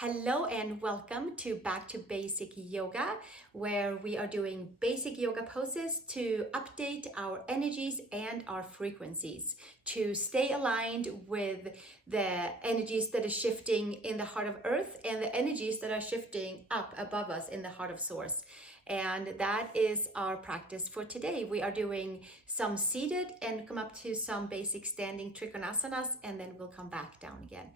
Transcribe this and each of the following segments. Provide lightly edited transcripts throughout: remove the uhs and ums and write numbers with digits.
Hello and welcome to Back to Basic Yoga, where we are doing basic yoga poses to update our energies and our frequencies to stay aligned with the energies that are shifting in the heart of Earth and the energies that are shifting up above us in the heart of Source. And that is our practice for today. We are doing some seated and come up to some basic standing Trikonasanas, and then we'll come back down again.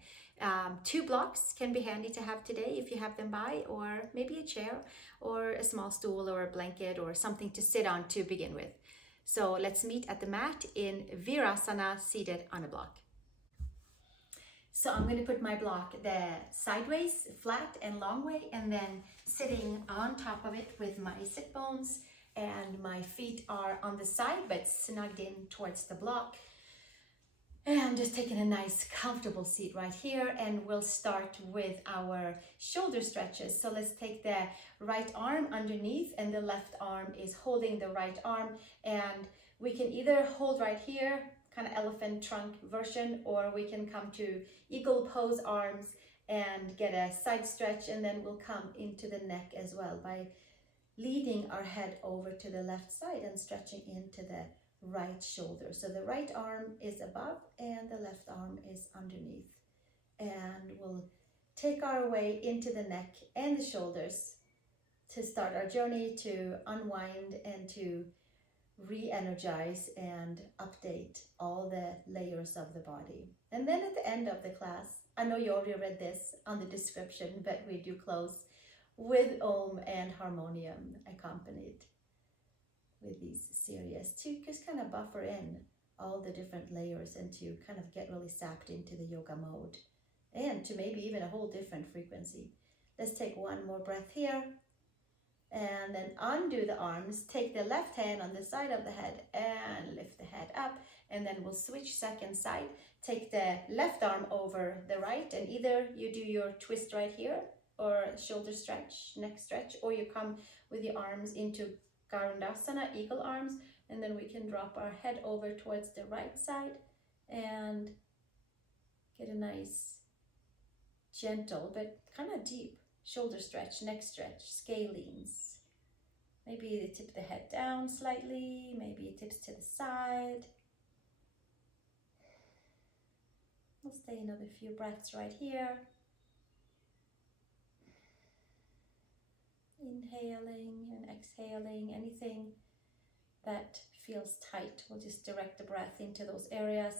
2 blocks can be handy to have today if you have them by, or maybe a chair or a small stool or a blanket or something to sit on to begin with. So let's meet at the mat in Virasana, seated on a block. So I'm going to put my block the sideways, flat and long way, and then sitting on top of it with my sit bones, and my feet are on the side but snugged in towards the block. And just taking a nice comfortable seat right here, and we'll start with our shoulder stretches. So let's take the right arm underneath and the left arm is holding the right arm, and we can either hold right here, kind of elephant trunk version, or we can come to eagle pose arms and get a side stretch, and then we'll come into the neck as well by leading our head over to the left side and stretching into the right shoulder. So the right arm is above and the left arm is underneath, and we'll take our way into the neck and the shoulders to start our journey to unwind and to re-energize and update all the layers of the body. And then at the end of the class, I know you already read this on the description, but we do close with Om+Harmonium accompanied with these series to just kind of buffer in all the different layers and to kind of get really sapped into the yoga mode and to maybe even a whole different frequency. Let's take one more breath here, and then undo the arms. Take the left hand on the side of the head and lift the head up, and then we'll switch second side. Take the left arm over the right, and either you do your twist right here or shoulder stretch, neck stretch, or you come with your arms into Garuda, eagle arms, and then we can drop our head over towards the right side and get a nice, gentle, but kind of deep shoulder stretch, neck stretch, scalenes. Maybe you tip the head down slightly, maybe it tips to the side. We'll stay another few breaths right here. Inhaling and exhaling, anything that feels tight, we'll just direct the breath into those areas.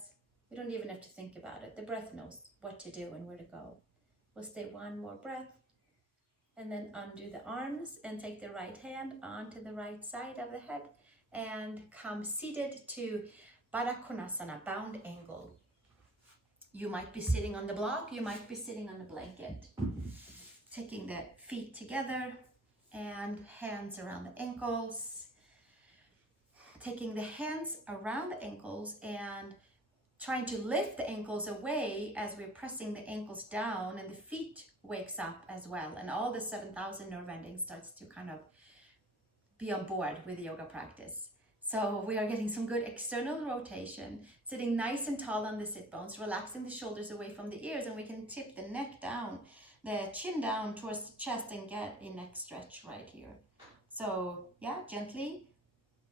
We don't even have to think about it. The breath knows what to do and where to go. We'll stay one more breath, and then undo the arms and take the right hand onto the right side of the head and come seated to Padangusthasana, bound angle. You might be sitting on the block, you might be sitting on a blanket. Taking the feet together and hands around the ankles. Taking the hands around the ankles and trying to lift the ankles away as we're pressing the ankles down, and the feet wakes up as well, and all the 7,000 nerve endings starts to kind of be on board with the yoga practice. So we are getting some good external rotation, sitting nice and tall on the sit bones, relaxing the shoulders away from the ears, and we can tip the neck down, the chin down towards the chest, and get a neck stretch right here. So yeah, gently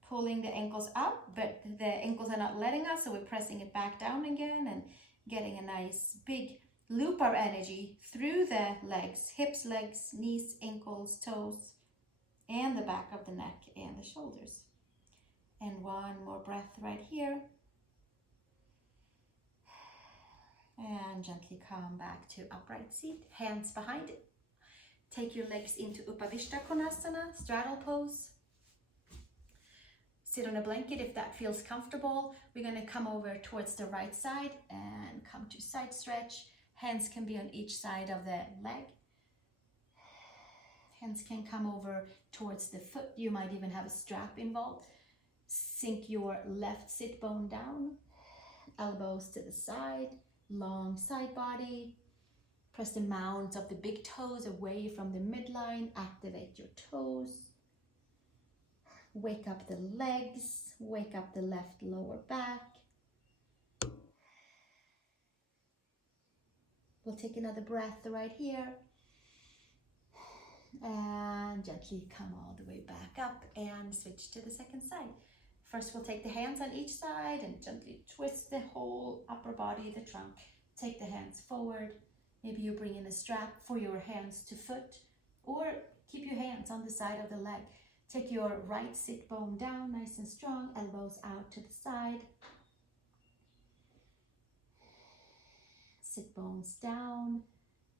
pulling the ankles up, but the ankles are not letting us, so we're pressing it back down again and getting a nice big loop our energy through the legs, hips, legs, knees, ankles, toes, and the back of the neck and the shoulders. And one more breath right here. And gently come back to upright seat, hands behind it. Take your legs into uphavista konasana, straddle pose. Sit on a blanket if that feels comfortable. We're going to come over towards the right side and come to side stretch. Hands can be on each side of the leg. Hands can come over towards the foot. You might even have a strap involved. Sink your left sit bone down. Elbows to the side. Long side body. Press the mounds of the big toes away from the midline. Activate your toes. Wake up the legs, wake up the left lower back. We'll take another breath right here. And gently come all the way back up and switch to the second side. First, we'll take the hands on each side and gently twist the whole upper body, the trunk. Take the hands forward. Maybe you bring in a strap for your hands to foot, or keep your hands on the side of the leg. Take your right sit bone down, nice and strong, elbows out to the side. Sit bones down,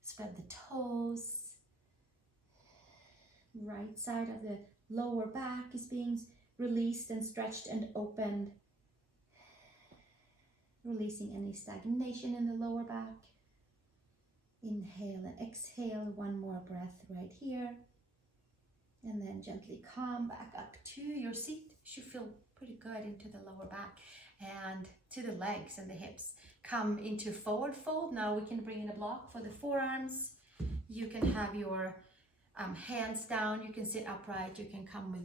spread the toes. Right side of the lower back is being released and stretched and opened. Releasing any stagnation in the lower back. Inhale and exhale, one more breath right here. And then gently come back up to your seat. You should feel pretty good into the lower back and to the legs and the hips. Come into forward fold. Now we can bring in a block for the forearms. You can have your hands down. You can sit upright. You can come with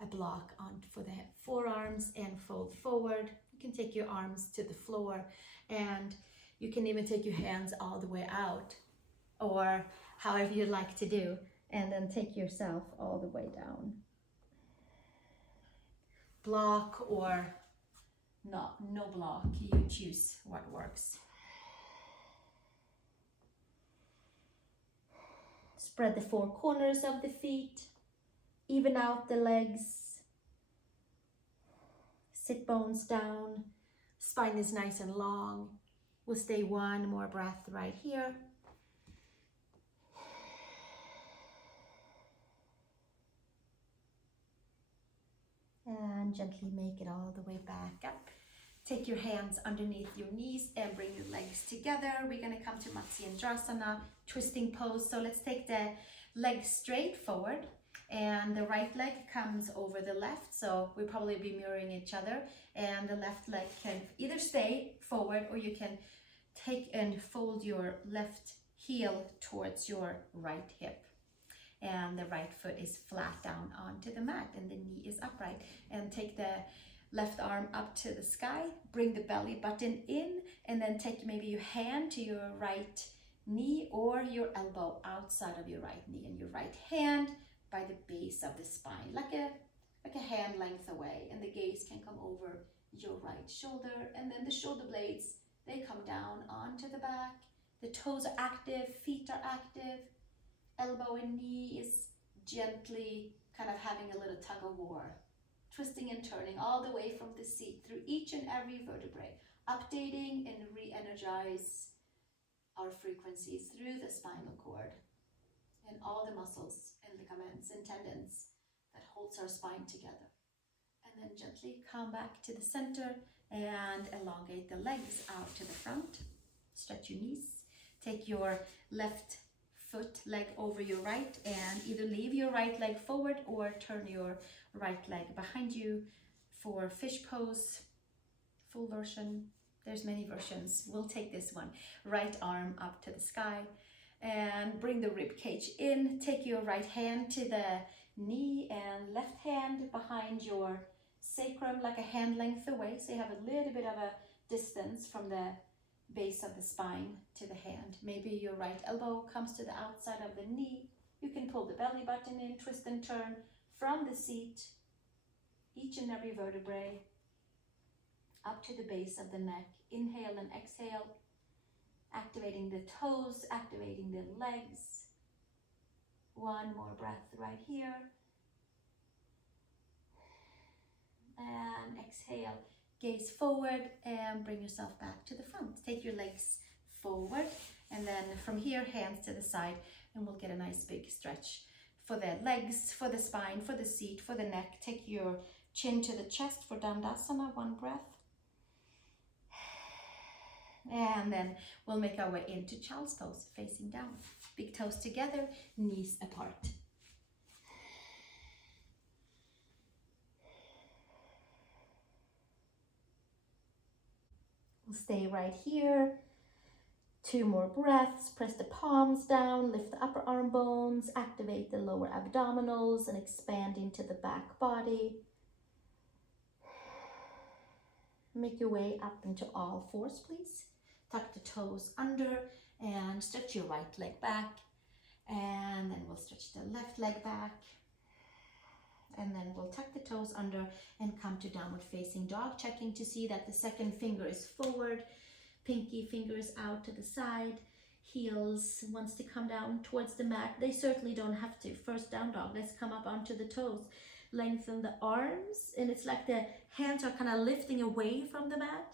a block on for the forearms and fold forward. You can take your arms to the floor, and you can even take your hands all the way out, or however you like to do, and then take yourself all the way down. Block or not, no block, you choose what works. Spread the four corners of the feet, even out the legs. Sit bones down, spine is nice and long. We'll stay one more breath right here. And gently make it all the way back up. Take your hands underneath your knees and bring your legs together. We're going to come to matsyendrasana, twisting pose. So let's take the legs straight forward, and the right leg comes over the left. So we'll probably be mirroring each other, and the left leg can either stay forward, or you can take and fold your left heel towards your right hip. And the right foot is flat down onto the mat, and the knee is upright. And take the left arm up to the sky, bring the belly button in, and then take maybe your hand to your right knee or your elbow outside of your right knee, and your right hand by the base of the spine, like a hand length away, and the gaze can come over your right shoulder, and then the shoulder blades, they come down onto the back. The toes are active, feet are active. Elbow and knee is gently kind of having a little tug of war, twisting and turning all the way from the seat through each and every vertebrae, updating and re-energize our frequencies through the spinal cord and all the muscles and ligaments and tendons that holds our spine together. And then gently come back to the center and elongate the legs out to the front. Stretch your knees. Take your left leg over your right, and either leave your right leg forward or turn your right leg behind you for fish pose, full version. There's many versions. We'll take this one. Right arm up to the sky and bring the rib cage in. Take your right hand to the knee and left hand behind your sacrum, like a hand length away, so you have a little bit of a distance from the base of the spine to the hand. Maybe your right elbow comes to the outside of the knee. You can pull the belly button in, twist and turn from the seat, each and every vertebrae, up to the base of the neck. Inhale and exhale, activating the toes, activating the legs. One more breath right here. And exhale. Gaze forward and bring yourself back to the front. Take your legs forward, and then from here, hands to the side, and we'll get a nice big stretch for the legs, for the spine, for the seat, for the neck. Take your chin to the chest for DownDasana, one breath. And then we'll make our way into child's pose, facing down. Big toes together, knees apart. We'll stay right here. 2 more breaths. Press the palms down, lift the upper arm bones, activate the lower abdominals, and expand into the back body. Make your way up into all fours, please. Tuck the toes under and stretch your right leg back. And then we'll stretch the left leg back. And then we'll tuck the toes under and come to downward facing dog, checking to see that the second finger is forward, pinky fingers out to the side, heels wants to come down towards the mat. They certainly don't have to. First down dog, let's come up onto the toes. Lengthen the arms, and it's like the hands are kind of lifting away from the mat,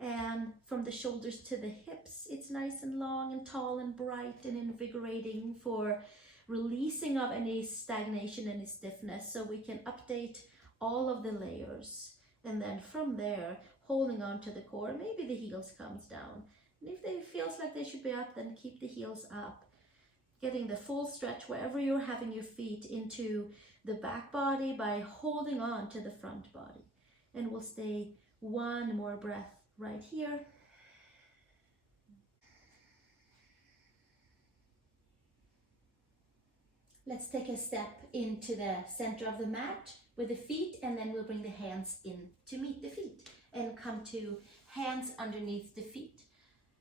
and from the shoulders to the hips, it's nice and long and tall and bright and invigorating for releasing of any stagnation, any stiffness, so we can update all of the layers. And then from there, holding on to the core, maybe the heels comes down. And if they feels like they should be up, then keep the heels up. Getting the full stretch wherever you're having your feet into the back body by holding on to the front body. And we'll stay one more breath right here. Let's take a step into the center of the mat with the feet, and then we'll bring the hands in to meet the feet and come to hands underneath the feet.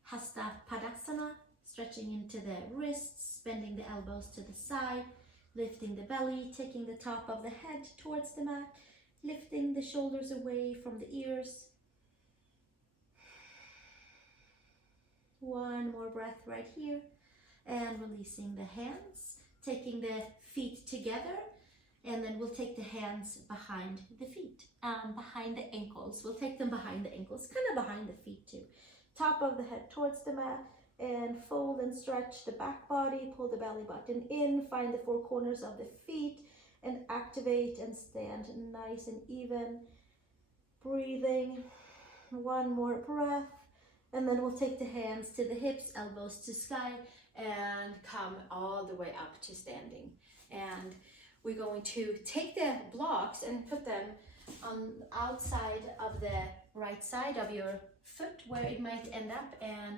Hasta Padasana, stretching into the wrists, bending the elbows to the side, lifting the belly, taking the top of the head towards the mat, lifting the shoulders away from the ears. One more breath right here, and releasing the hands, taking the feet together, and then we'll take the hands behind the feet, behind the ankles. We'll take them behind the ankles, kind of behind the feet too. Top of the head towards the mat, and fold and stretch the back body, pull the belly button in, find the four corners of the feet, and activate and stand nice and even. Breathing, one more breath, and then we'll take the hands to the hips, elbows to sky, and come all the way up to standing. And we're going to take the blocks and put them on the outside of the right side of your foot where it might end up, and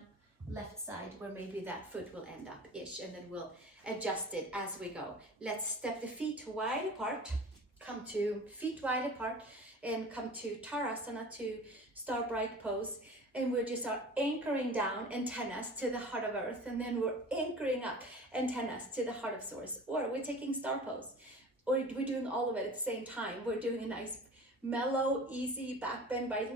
left side where maybe that foot will end up ish, and then we'll adjust it as we go. Let's step the feet wide apart, come to feet wide apart, and come to Tadasana, to star bright pose. And we just are anchoring down antennas to the heart of earth, and then we're anchoring up antennas to the heart of source. Or we're taking star pose, or we're doing all of it at the same time. We're doing a nice mellow, easy back bend by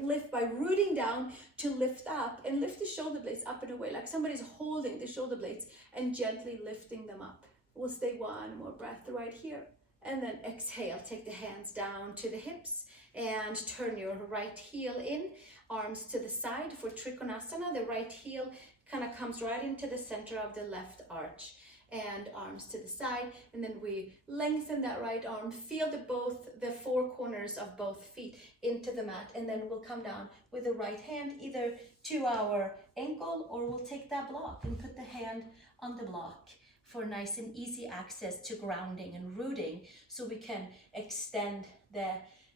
rooting down to lift up, and lift the shoulder blades up and away, like somebody's holding the shoulder blades and gently lifting them up. We'll stay one more breath right here, and then exhale, take the hands down to the hips and turn your right heel in, arms to the side for Trikonasana. The right heel kind of comes right into the center of the left arch, and arms to the side, and then we lengthen that right arm, feel the four corners of both feet into the mat, and then we'll come down with the right hand either to our ankle, or we'll take that block and put the hand on the block for nice and easy access to grounding and rooting, so we can extend the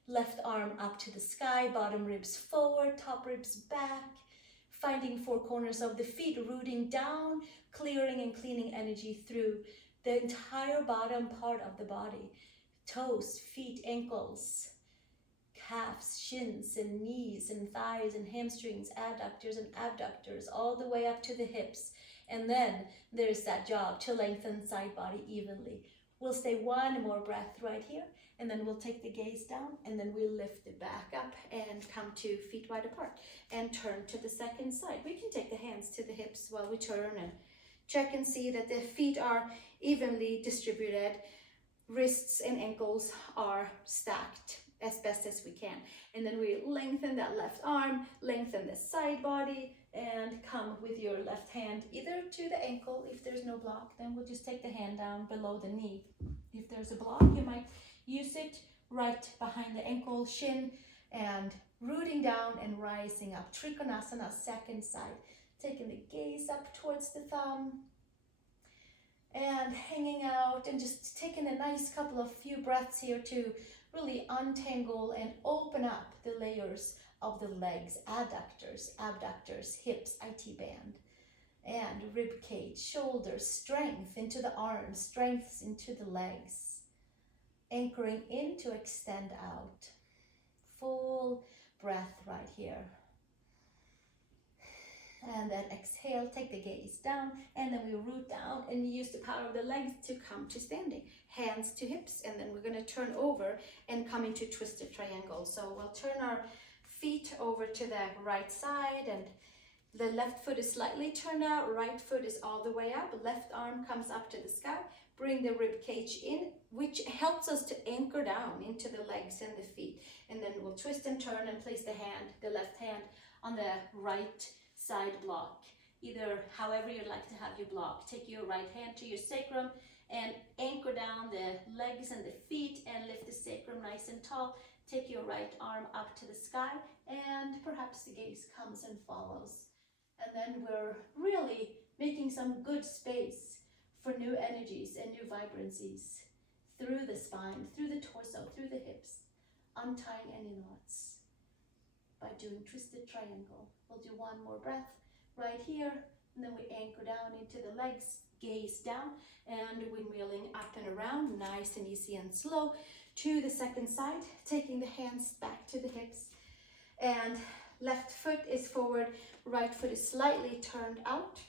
left arm up to the sky, bottom ribs forward, top ribs back, finding four corners of the feet, rooting down, clearing and cleaning energy through the entire bottom part of the body. Toes, feet, ankles, calves, shins and knees and thighs and hamstrings, adductors and abductors, all the way up to the hips. And then there's that job to lengthen side body evenly. We'll stay one more breath right here, and then we'll take the gaze down, and then we'll lift it back up and come to feet wide apart and turn to the second side. We can take the hands to the hips while we turn and check and see that the feet are evenly distributed. Wrists and ankles are stacked as best as we can. And then we lengthen that left arm, lengthen the side body, and come with your left hand either to the ankle. If there's no block, then we'll just take the hand down below the knee. If there's a block, you might use it right behind the ankle, shin, and rooting down and rising up. Trikonasana, second side. Taking the gaze up towards the thumb and hanging out, and just taking a nice couple of few breaths here to really untangle and open up the layers of the legs, adductors, abductors, hips, IT band, and rib cage, shoulders, strength into the arms, strength into the legs, anchoring in to extend out. Full breath right here. And then exhale, take the gaze down, and then we root down and use the power of the legs to come to standing. Hands to hips, and then we're gonna turn over and come into twisted triangle. So we'll turn our feet over to the right side, and the left foot is slightly turned out, right foot is all the way up, left arm comes up to the sky. Bring the rib cage in, which helps us to anchor down into the legs and the feet. And then we'll twist and turn and place the left hand on the right side block, either however you'd like to have your block. Take your right hand to your sacrum and anchor down the legs and the feet and lift the sacrum nice and tall. Take your right arm up to the sky, and perhaps the gaze comes and follows. And then we're really making some good space for new energies and new vibrancies through the spine, through the torso, through the hips, untying any knots by doing twisted triangle. We'll do one more breath right here, and then we anchor down into the legs, gaze down, and windmilling up and around, nice and easy and slow. To the second side, taking the hands back to the hips, and left foot is forward, right foot is slightly turned out.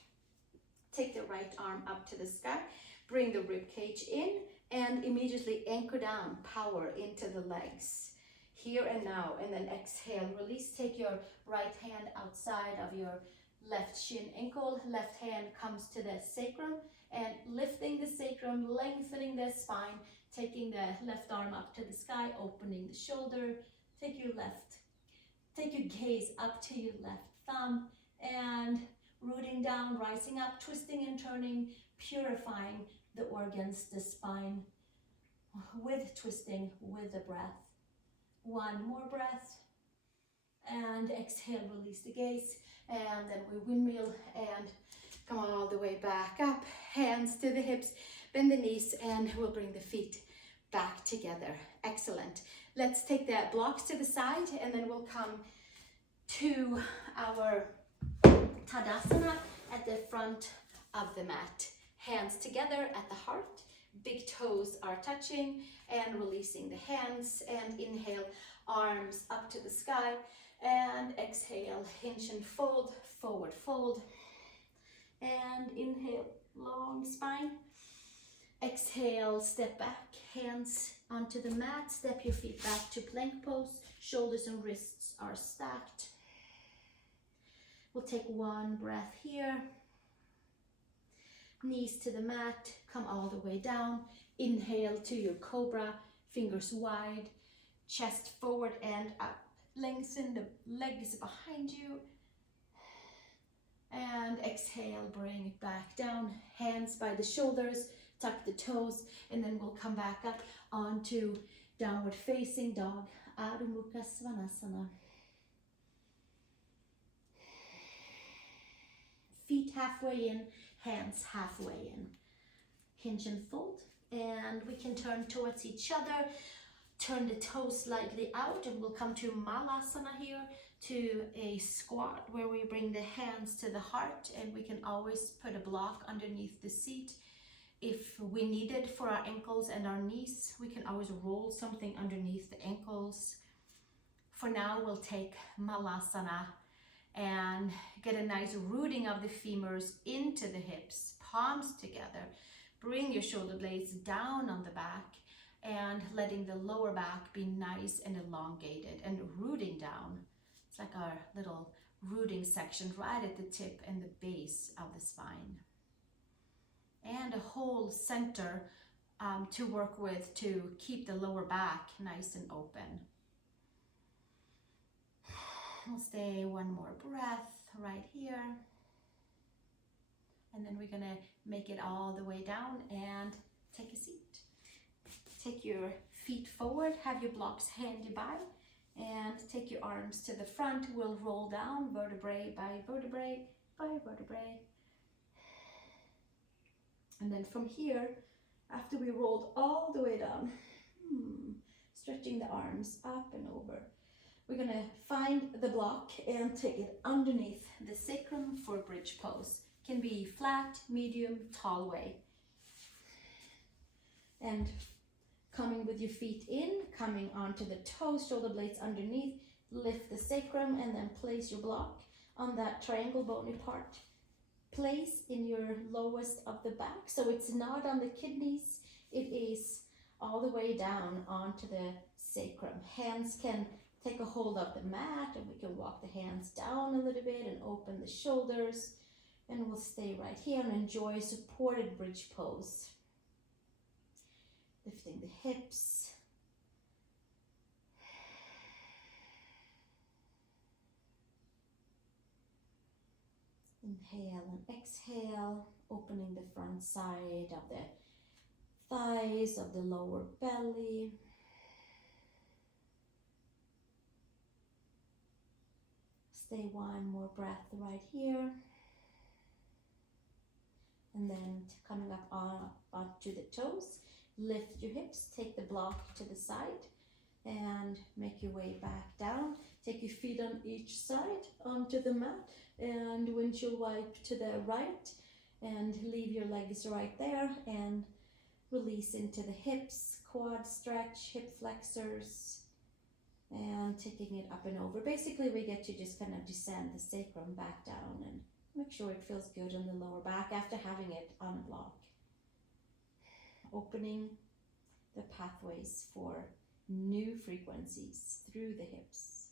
Take the right arm up to the sky, bring the rib cage in, and immediately anchor down, power into the legs. Here and now, and then exhale, release. Take your right hand outside of your left shin ankle, left hand comes to the sacrum, and lifting the sacrum, lengthening the spine, taking the left arm up to the sky, opening the shoulder. Take your gaze up to your left thumb, and rooting down, rising up, twisting and turning, purifying the organs, the spine, with twisting, with the breath. One more breath, and exhale, release the gaze, and then we windmill and come all the way back up, hands to the hips, bend the knees, and we'll bring the feet back together. Excellent. Let's take the blocks to the side, and then we'll come to our Tadasana at the front of the mat. Hands together at the heart, big toes are touching, and releasing the hands, and inhale, arms up to the sky, and exhale, hinge and fold, forward fold, and inhale, long spine. Exhale, step back, hands onto the mat, step your feet back to plank pose, shoulders and wrists are stacked. We'll take one breath here. Knees to the mat, come all the way down. Inhale to your cobra, fingers wide, chest forward and up. Lengthen the legs behind you. And exhale, bring it back down. Hands by the shoulders, tuck the toes, and then we'll come back up onto downward facing dog, Adho Mukha Svanasana. Feet halfway in, hands halfway in. Hinge and fold, and we can turn towards each other. Turn the toes slightly out, and we'll come to Malasana here, to a squat where we bring the hands to the heart, and we can always put a block underneath the seat. If we need it for our ankles and our knees, we can always roll something underneath the ankles. For now, we'll take Malasana and get a nice rooting of the femurs into the hips, palms together. Bring your shoulder blades down on the back, and letting the lower back be nice and elongated and rooting down. It's like our little rooting section right at the tip and the base of the spine. And a whole center to work with to keep the lower back nice and open. We'll stay one more breath right here. And then we're gonna make it all the way down and take a seat. Take your feet forward, have your blocks handy by, and take your arms to the front. We'll roll down vertebrae by vertebrae by vertebrae. And then from here, after we rolled all the way down, stretching the arms up and over, we're gonna find the block and take it underneath the sacrum for bridge pose. Can be flat, medium, tall way. And coming with your feet in, coming onto the toes, shoulder blades underneath, lift the sacrum, and then place your block on that triangle bony part. Place in your lowest of the back, so it's not on the kidneys, it is all the way down onto the sacrum. Hands can take a hold of the mat, and we can walk the hands down a little bit and open the shoulders, and we'll stay right here and enjoy supported bridge pose. Lifting the hips. Inhale and exhale, opening the front side of the thighs, of the lower belly. Stay one more breath right here. And then coming up onto the toes, lift your hips, take the block to the side, and make your way back down. Take your feet on each side onto the mat, and windshield wipe to the right, and leave your legs right there, and release into the hips, quad stretch, hip flexors, and taking it up and over. Basically, we get to just kind of descend the sacrum back down and make sure it feels good on the lower back after having it on a block. Opening the pathways for new frequencies through the hips.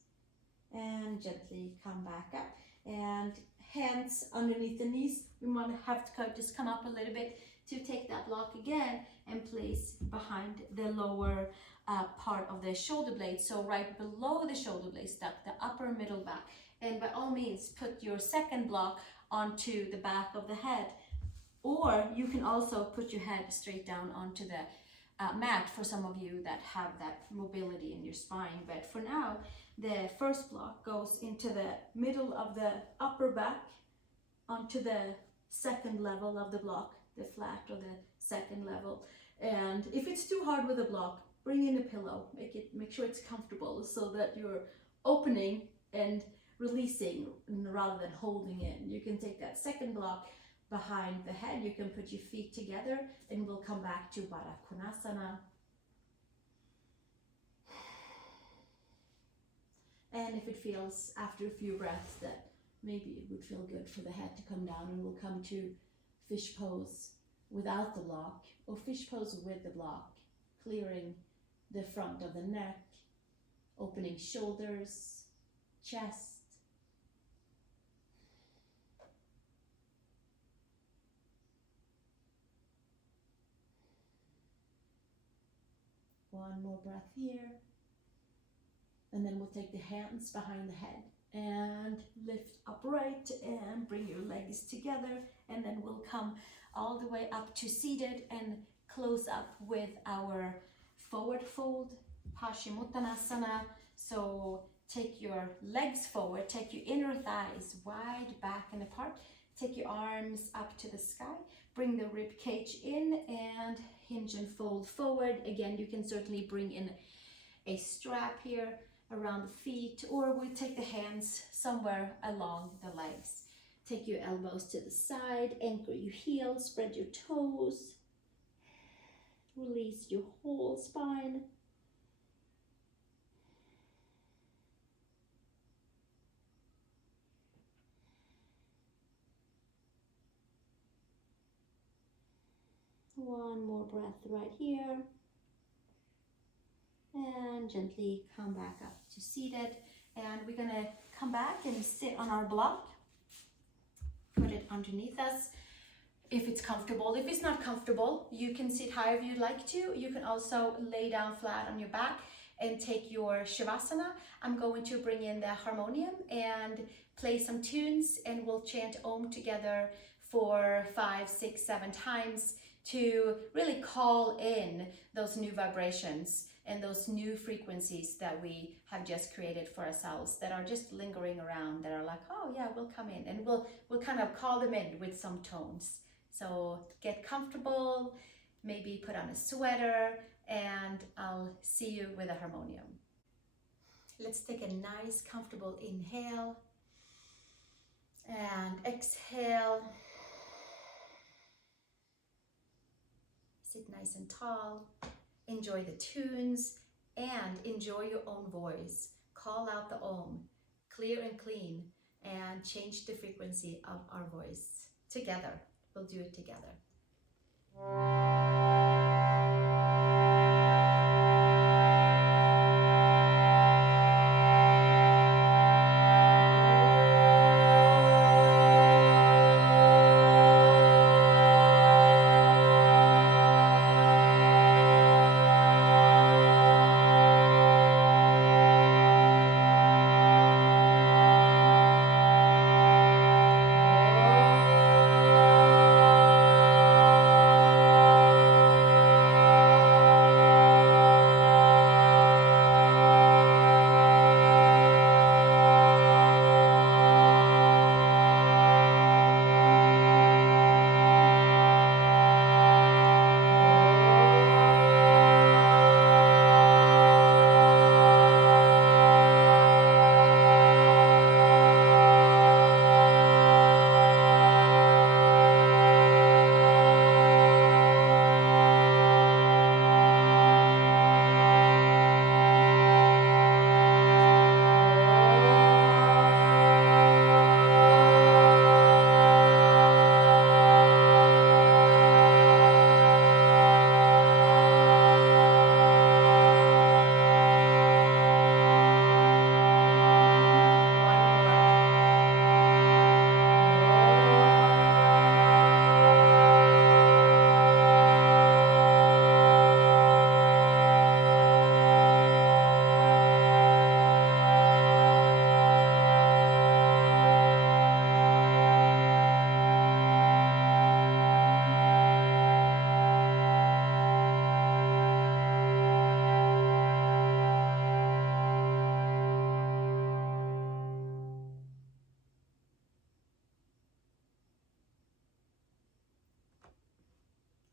And gently come back up. And hands underneath the knees. We might have to just come up a little bit to take that block again and place behind the lower part of the shoulder blade. So right below the shoulder blade, stuck the upper middle back. And by all means, put your second block onto the back of the head. Or you can also put your head straight down onto the mat for some of you that have that mobility in your spine. But for now, the first block goes into the middle of the upper back onto the second level of the block, the flat or the second level. And if it's too hard with a block, bring in a pillow. Make sure it's comfortable so that you're opening and releasing rather than holding in. You can take that second block behind the head. You can put your feet together, and we'll come back to Padangusthasana. And if it feels after a few breaths that maybe it would feel good for the head to come down, and we'll come to fish pose without the block, or fish pose with the block, clearing the front of the neck, opening shoulders, chest. One more breath here. And then we'll take the hands behind the head and lift upright and bring your legs together. And then we'll come all the way up to seated and close up with our forward fold, Uttanasana. So take your legs forward, take your inner thighs wide back and apart. Take your arms up to the sky, bring the rib cage in and hinge and fold forward. Again, you can certainly bring in a strap here around the feet, or we'll take the hands somewhere along the legs. Take your elbows to the side, anchor your heels, spread your toes, release your whole spine. One more breath right here. And gently come back up to seated. And we're gonna come back and sit on our block. Put it underneath us if it's comfortable. If it's not comfortable, you can sit however you'd like to. You can also lay down flat on your back and take your shavasana. I'm going to bring in the harmonium and play some tunes, and we'll chant Om together for 5, 6, 7 times to really call in those new vibrations and those new frequencies that we have just created for ourselves, that are just lingering around, that are like, oh yeah, we'll come in, and we'll kind of call them in with some tones. So get comfortable, maybe put on a sweater, and I'll see you with a harmonium. Let's take a nice comfortable inhale and exhale. Sit nice and tall, enjoy the tunes, and enjoy your own voice. Call out the Om, clear and clean, and change the frequency of our voice together. We'll do it together.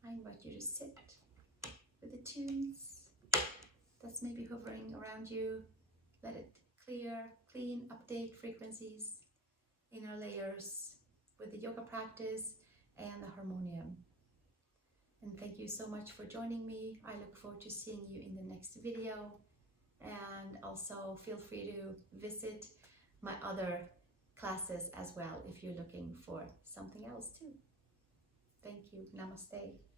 I invite you to sit with the tunes that's maybe hovering around you. Let it clean, update frequencies, inner layers with the yoga practice and the harmonium. And thank you so much for joining me. I look forward to seeing you in the next video. And also feel free to visit my other classes as well if you're looking for something else too. Thank you. Namaste.